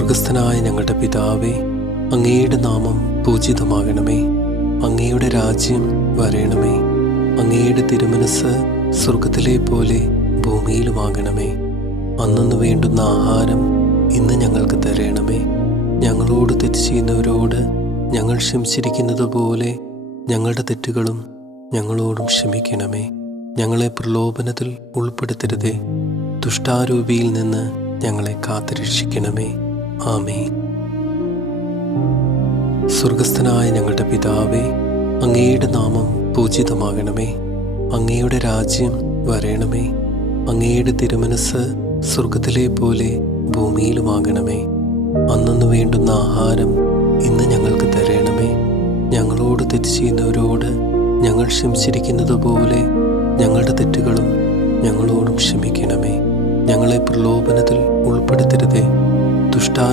സ്വർഗസ്ഥനായ ഞങ്ങളുടെ പിതാവേ, അങ്ങയുടെ നാമം പൂജിതമാകണമേ. അങ്ങയുടെ രാജ്യം വരേണമേ. അങ്ങയുടെ തിരുമനസ് സ്വർഗത്തിലെ പോലെ ഭൂമിയിലുമാകണമേ. അന്നന്ന് വേണ്ടുന്ന ആഹാരം ഇന്ന് ഞങ്ങൾക്ക് തരണമേ. ഞങ്ങളോട് തെറ്റ് ചെയ്യുന്നവരോട് ഞങ്ങൾ ക്ഷമിച്ചിരിക്കുന്നത് പോലെ ഞങ്ങളുടെ തെറ്റുകളും ഞങ്ങളോടും ക്ഷമിക്കണമേ. ഞങ്ങളെ പ്രലോഭനത്തിൽ ഉൾപ്പെടുത്തരുതേ, ദുഷ്ടാരൂപിയിൽ നിന്ന് ഞങ്ങളെ കാത്തുരക്ഷിക്കണമേ. ആമേൻ. സ്വർഗസ്ഥനായ ഞങ്ങളുടെ പിതാവേ, അങ്ങയുടെ നാമം പൂജിതമാകണമേ. അങ്ങയുടെ രാജ്യം വരേണമേ. അങ്ങയുടെ തിരുമനസ് സ്വർഗത്തിലെ പോലെ ഭൂമിയിലുമാകണമേ. അന്നന്ന് വേണ്ടുന്ന ആഹാരം ഇന്ന് ഞങ്ങൾക്ക് തരണമേ. ഞങ്ങളോട് തെറ്റ് ചെയ്യുന്നവരോട് ഞങ്ങൾ ക്ഷമിച്ചിരിക്കുന്നത് പോലെ ഞങ്ങളുടെ തെറ്റുകളും ഞങ്ങളോടും ക്ഷമിക്കണമേ. ഞങ്ങളെ പ്രലോഭനത്തിൽ ഉൾപ്പെടുത്തരുതേ, ദുഷ്ടാരൂപിയിൽ